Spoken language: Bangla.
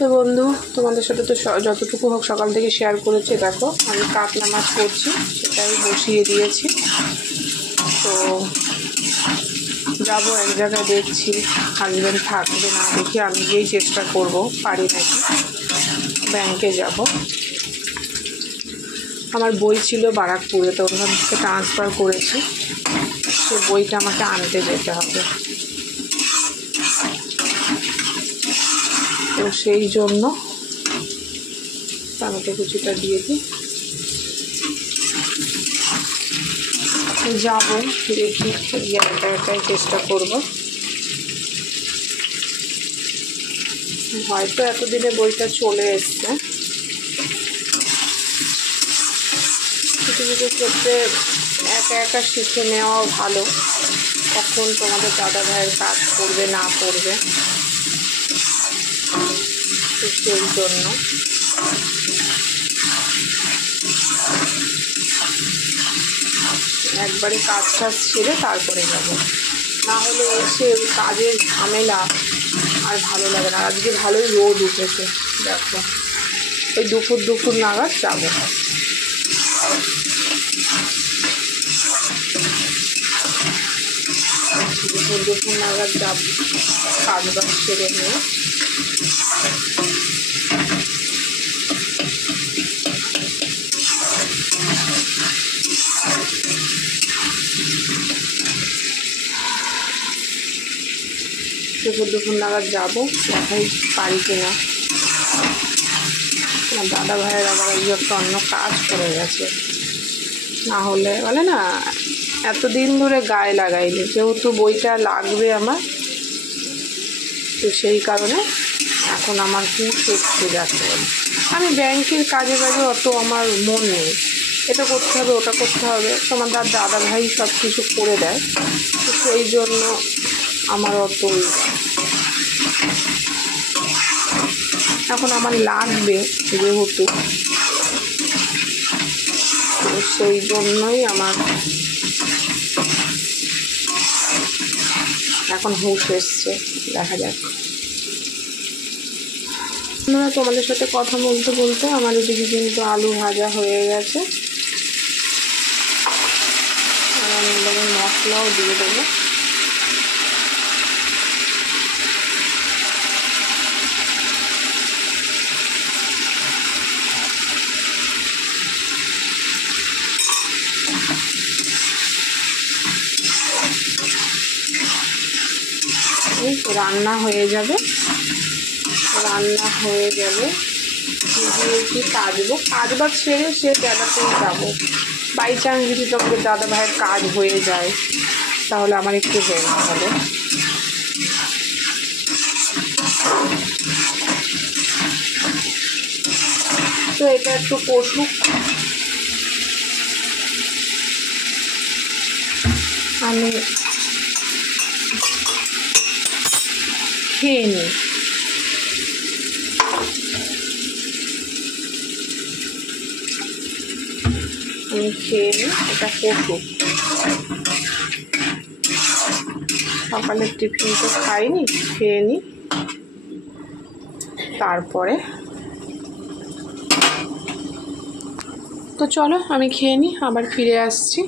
তো বন্ধু, তোমাদের সাথে তো যতটুকু হোক সকাল থেকে শেয়ার করেছি। দেখো আমি কাতলা মাছ করছি, সেটাই বসিয়ে দিয়েছি। তো যাবো এক জায়গায়, দেখছি হাজব্যান্ড থাকবে না, দেখি আমি গিয়েই চেষ্টা করব পারি নাকি। ব্যাংকে যাব, আমার বই ছিল বারাকপুরে, তো ওখান থেকে ট্রান্সফার করেছি, সে বইটা আমাকে আনতে যেতে হবে। তো সেই জন্য টমেটো কুচিটা দিয়ে দিই, যাবো, দেখি একা একাই চেষ্টা করব। হয়তো এতদিনে বইটা চলে এসছে। কিছু কিছু ক্ষেত্রে একা একা শিখে নেওয়াও ভালো, কখন তোমাদের দাদা ভাইয়ের কাজ করবে না করবে, সেই জন্য একবারে কাজ টাজ ছেড়ে তারপরে যাব, না হলে এসে ওই কাজের ঝামেলা আর ভালো লাগে না। আজকে ভালোই রোদ উঠেছে, দেখো ওই দুপুর নাগাদ যাব। দুপুর নাগাদ যাব, কাজ বাজ সেরে নিয়ে। দুপুর নাগাদ যাবো, দেখাই পারি কিনা। দাদা ভাইয়ের আবার একটা অন্য কাজ করে গেছে, না হলে বলে না এতদিন ধরে গায়ে লাগাইনি, যেহেতু বইটা লাগবে আমার, তো সেই কারণে এখন আমার হুঁশ উঠতে যাচ্ছে। আমি ব্যাংকের কাজে অত আমার মন নেই, এটা করতে হবে ওটা করতে হবে, তোমার দাদা ভাই সব কিছু করে দেয়, তো সেই জন্য আমার অত এখন আমার লাগবে, যেহেতু সেই জন্যই আমার এখন হুঁশ এসছে। দেখা যাক। তোমাদের সাথে কথা বলতে বলতে আমার এদিকে কিন্তু আলু ভাজা হয়ে গেছে, আর আমি মশলাও দিয়ে দেবো। রান্না হয়ে গেলে কি কাজবো, কাজবাজ ছেড়ে সে জায়গাতেই যাবো। বাই চান্স যদি তোমাদের দাদা ভাইয়ের কাজ হয়ে যায় তাহলে আমার একটু হেল্প হবে। তো এটা একটু কষুক, আমি খেয়ে নিই। এটা কষুক। সকালের টিফিন তো খাইনি, খেয়ে নিই, তারপরে তো চলো আমি খেয়ে নিই, আবার ফিরে আসছি।